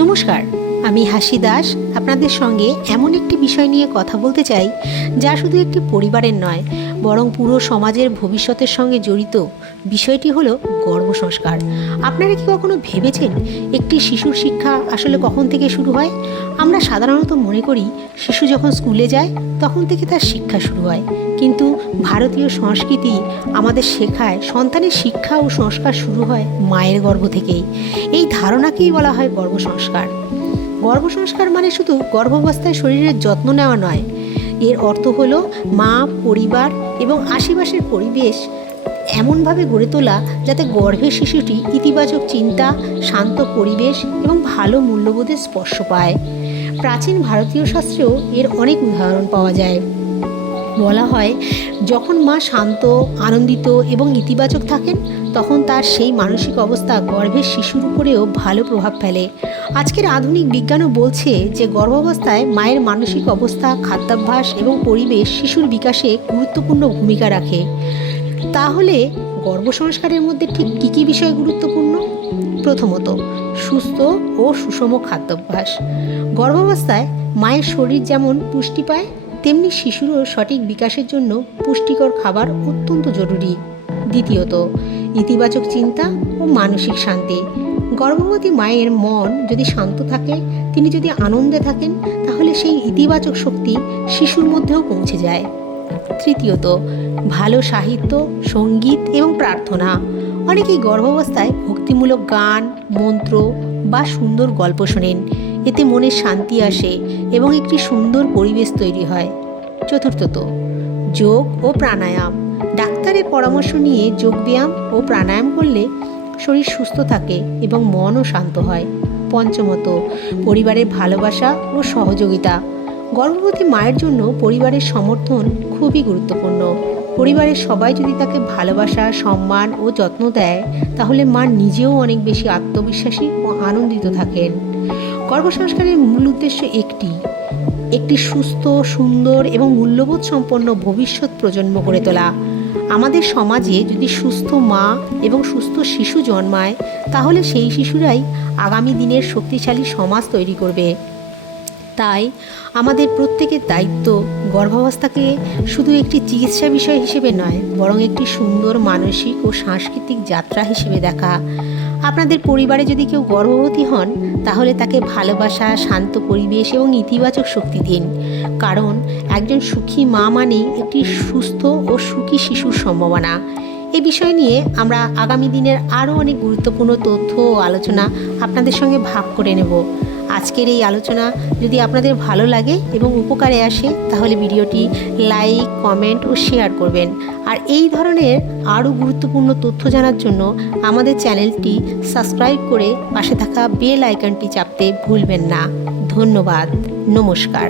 নমস্কার, আমি হাসি দাস আপনাদের সঙ্গে এমন একটি বিষয় নিয়ে কথা বলতে চাই যা শুধু একটি পরিবারের নয় বরং পুরো সমাজের ভবিষ্যতের সঙ্গে জড়িত। বিষয়টি হলো গর্ভসংস্কার। আপনারা কি কখনো ভেবেছেন একটি শিশুর শিক্ষা আসলে কখন থেকে শুরু হয়? আমরা সাধারণত মনে করি শিশু যখন স্কুলে যায় তখন থেকে তার শিক্ষা শুরু হয়, কিন্তু ভারতীয় সংস্কৃতি আমাদের শেখায় সন্তানের শিক্ষা ও সংস্কার শুরু হয় মায়ের গর্ভ থেকেই। এই ধারণাকেই বলা হয় গর্ভসংস্কার। গর্ভসংস্কার মানে শুধু গর্ভাবস্থায় শরীরের যত্ন নেওয়া নয়, এর অর্থ হলো মা, পরিবার এবং আশেপাশের পরিবেশ এমনভাবে গড়ে তোলা যাতে গর্ভের শিশুটি ইতিবাচক চিন্তা, শান্ত পরিবেশ এবং ভালো মূল্যবোধের স্পর্শ পায়। প্রাচীন ভারতীয় শাস্ত্রেও এর অনেক উদাহরণ পাওয়া যায়। বলা হয়, যখন মা শান্ত, আনন্দিত এবং ইতিবাচক থাকেন তখন তার সেই মানসিক অবস্থা গর্ভের শিশুর উপরেও ভালো প্রভাব ফেলে। আজকের আধুনিক বিজ্ঞানও বলছে যে গর্ভাবস্থায় মায়ের মানসিক অবস্থা, খাদ্যাভ্যাস এবং পরিবেশ শিশুর বিকাশে গুরুত্বপূর্ণ ভূমিকা রাখে। তাহলে গর্ভসংস্কারের মধ্যে ঠিক কী কী বিষয় গুরুত্বপূর্ণ? প্রথমত, সুস্থ ও সুষম খাদ্যাভ্যাস। গর্ভাবস্থায় মায়ের শরীর যেমন পুষ্টি পায় তেমনি শিশুরও সঠিক বিকাশের জন্য পুষ্টিকর খাবার অত্যন্ত জরুরি। দ্বিতীয়ত, ইতিবাচক চিন্তা ও মানসিক শান্তি। গর্ভবতী মায়ের মন যদি শান্ত থাকে, তিনি যদি আনন্দে থাকেন, তাহলে সেই ইতিবাচক শক্তি শিশুর মধ্যেও পৌঁছে যায়। তৃতীয়ত, ভালো সাহিত্য, সঙ্গীত এবং প্রার্থনা। অনেকেই গর্ভাবস্থায় ভক্তিমূলক গান, মন্ত্র বা সুন্দর গল্প শোনেন। এতে মনে শান্তি আসে এবং একটি সুন্দর পরিবেশ তৈরি হয়। চতুর্থত, যোগ ও প্রাণায়াম। ডাক্তারের পরামর্শ নিয়ে যোগব্যায়াম ও প্রাণায়াম করলে শরীর সুস্থ থাকে এবং মনও শান্ত হয়। পঞ্চমত, পরিবারের ভালোবাসা ও সহযোগিতা। গর্ভবতী মায়ের জন্য পরিবারের সমর্থন খুবই গুরুত্বপূর্ণ। পরিবারের সবাই যদি তাকে ভালোবাসা, সম্মান ও যত্ন দেয়, তাহলে মা নিজেও অনেক বেশি আত্মবিশ্বাসী ও আনন্দিত থাকেন। গর্ভসংস্কারের মূল উদ্দেশ্য একটি সুস্থ, সুন্দর এবং মূল্যবোধ সম্পন্ন ভবিষ্যৎ প্রজন্ম গড়ে তোলা। আমাদের সমাজে যদি সুস্থ মা এবং সুস্থ শিশু জন্মায়, তাহলে সেই শিশুরাই আগামী দিনের শক্তিশালী সমাজ তৈরি করবে। তাই আমাদের প্রত্যেকের দায়িত্ব গর্ভাবস্থাকে শুধু একটি চিকিৎসা বিষয় হিসেবে নয়, বরং একটি সুন্দর মানসিক ও সাংস্কৃতিক যাত্রা হিসেবে দেখা। আপনাদের পরিবারে যদি কেউ গর্ভবতী হন, তাহলে তাকে ভালোবাসা, শান্ত পরিবেশ এবং ইতিবাচক শক্তি দিন, কারণ একজন সুখী মা মানেই একটি সুস্থ ও সুখী শিশুর সম্ভাবনা। এই বিষয় নিয়ে আমরা আগামী দিনের আরও অনেক গুরুত্বপূর্ণ তথ্য ও আলোচনা আপনাদের সঙ্গে ভাগ করে নেব। আজকের এই আলোচনা যদি আপনাদের ভালো লাগে এবং উপকারে আসে, তাহলে ভিডিওটি লাইক, কমেন্ট ও শেয়ার করবেন। আর এই ধরনের আরও গুরুত্বপূর্ণ তথ্য জানার জন্য আমাদের চ্যানেলটি সাবস্ক্রাইব করে পাশে থাকা বেল আইকনটি চাপতে ভুলবেন না। ধন্যবাদ। নমস্কার।